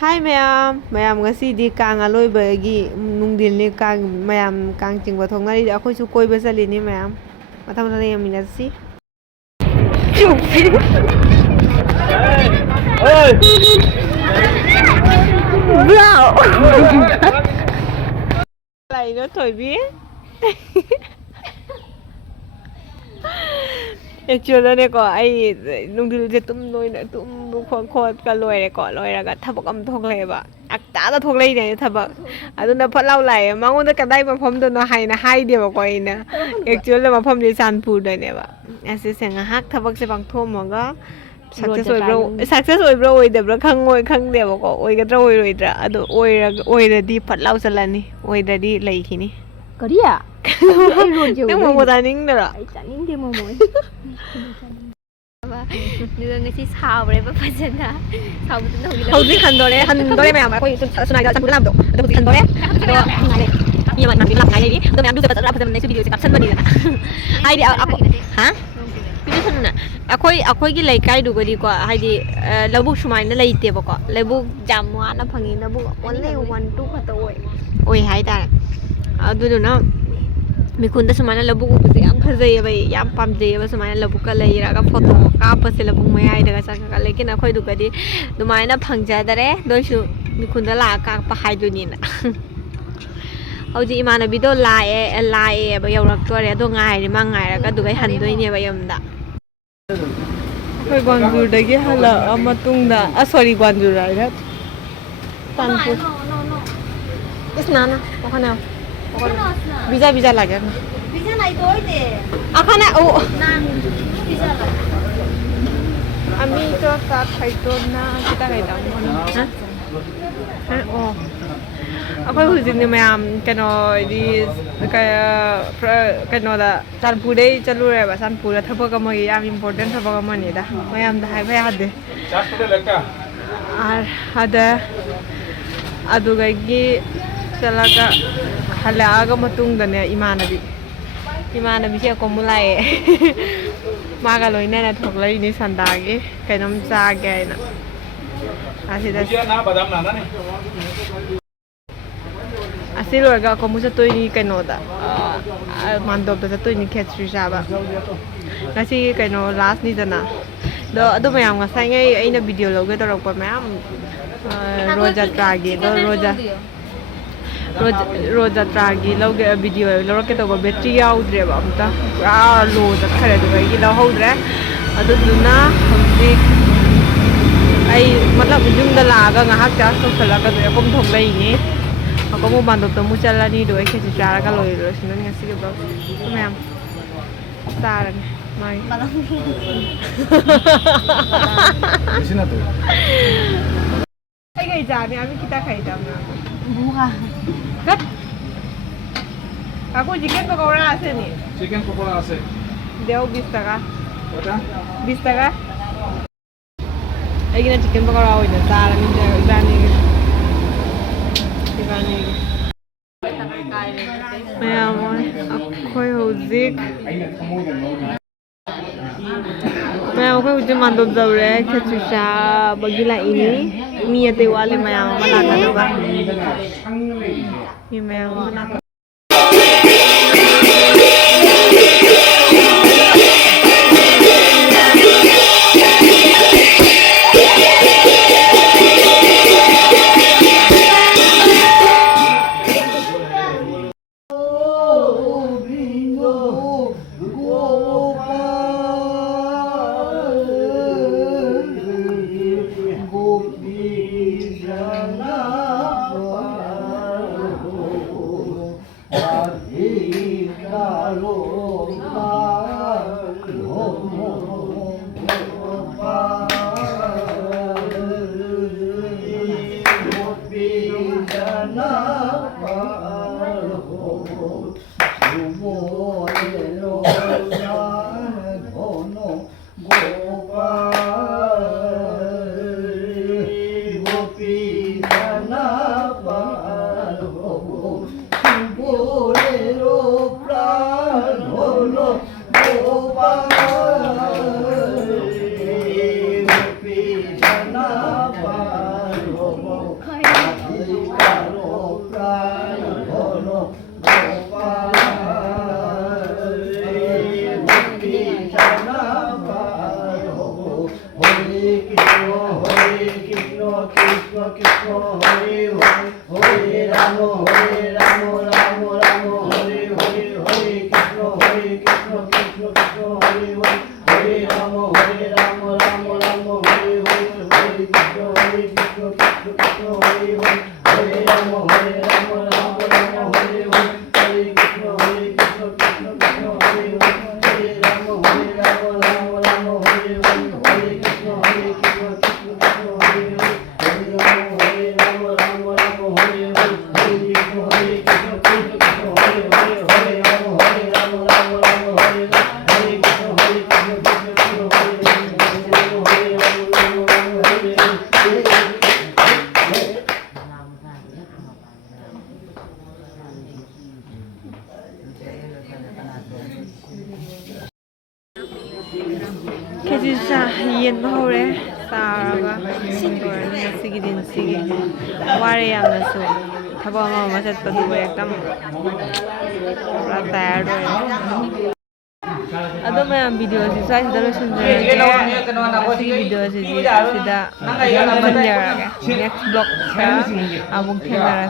Hi mayam ngasidi Kang aroibagi nungdilni Kang mayam Kang chingba thongnari akhoi su koiba chalini mayam mathang mathang yeminasi chupi oi wow lại nó thổi biết Actually ko ay nung dito tum noy na tum khot ka loy ko loy ra ga thabak am thong le ba akta da thong le ne thabak adu na phat lau lai mangon da kadai ma phom do na hai de ba ko ina actually ma phom ni sanpur da ne ba ase se ngahak thabak se bang thom ma ga success oi bro oi de bra khang de ba ko oi ga dra oi roi dra adu oi ra di phat lau chalani oi da di lai khini Korea. Nang mo ta ning da Chaning de mo mo. Đưa ngay chi sao vậy bà phải chân hả? Sao cũng đâu hầu như hành rồi đấy mày mà coi số này là trăm làm độ tôi chỉ hành rồi đấy nhưng mà mình làm ngày này đi tôi làm đưa cho bạn này video sẽ gặp sân bên này hay đi hả video sân nè akhoi gi laikai du gadi ko haidi labuk shumai na leite ba ko labuk jamwa na phangi na bu only 1 2 khata oi hai ta adu na mi khunda sumana labuk upase am phajai bai yam pamjai ba sumana labuk ka leira ga photo ka pase labuk mai ai daga chaka lekin akhoi du gadi dumai na phangja dare doisu mi khunda la ka pa hai du ni na hauji imana bido lae ba yaurak tore do ngai ri mangai ra ka du gai han doi ne ba yamda akhoi gwanjur dagi hala amatungda sorry gwanjur right tanpur isnana okana Bisa lagi. Bisa naik toy deh. Akan oh. Nan bisa lah. Ami to ta khai to na kita khai da mo. Ha? Oh. Akhoi hujik ni mayam kano di kano da sanpur dei chalu re ba sanpur da thapok am gi yam important thapok am ni da mayam da hai ba de. Chapter lekka. Ar ada aduga gi chalaga halaga matungda ne imanabi se ko mulai maga loina na thoklai ni sandagi kainom cha ge na asida na badam na ne asilo ga ko musa toy ni kaino da mandop da toy ni khetri jaba ngasi kaino last ni dana do adu mayam nga sai ngai aina video loge to rok pa mayam roja tragi do roja tragi loge video lorke to battery yaudre ba amta pura low da khare do gi lo hodre adu duna hauji ai matlab jum da la ga ngahak cha so khala ka do kom thok lai ni ko mo bandop to mu chala ni do ke chi chara ka loi ro sinon ngasi ke ba mayam taran mai malam sina to ai gai ja ni ami kita khai dam na Bukan. Kat. Aku chicken pakora আছে নি? Chicken pakora আছে. দেও 20 টাকা। কটা? 20 টাকা। এইখানে chicken pakora হইছে তার আমি ইবানি mayam akhoi hojik mayam akhoi hojik mandop daure khetrisha bagila ini mi ate wale mayam malaka do ba mi mayam malaka Krishna Krishna Hare Hare Hare Rama Hare Rama Rama Rama Hare Hare Hare Krishna Krishna Krishna Hare Hare Hare Rama Hare Rama Rama Rama Hare Hare Hare Krishna Krishna Krishna Hare Hare Hare Rama Hare Rama Rama Rama Hare Hare Hare Krishna Krishna Krishna Hare Hare Hare Rama Hare Rama Rama Rama Hare Hare Hare Krishna Krishna Krishna Hare Hare Hare Rama Hare Rama Rama Rama Hare Hare Hare Krishna Krishna Krishna Hare Hare Hare Rama Hare Rama Rama Rama Hare Hare Hare Krishna Krishna Krishna Hare Hare Hare Rama Rama Rama Hare Hare 캐주사 옌 호레 사라가 신고를 쓰기든 쓰기 와리하면서 타바마 마셨던 거 약간 라타야로 Aduh mah video sih saya terus sendiri video sih sudah next blog saya abang kenal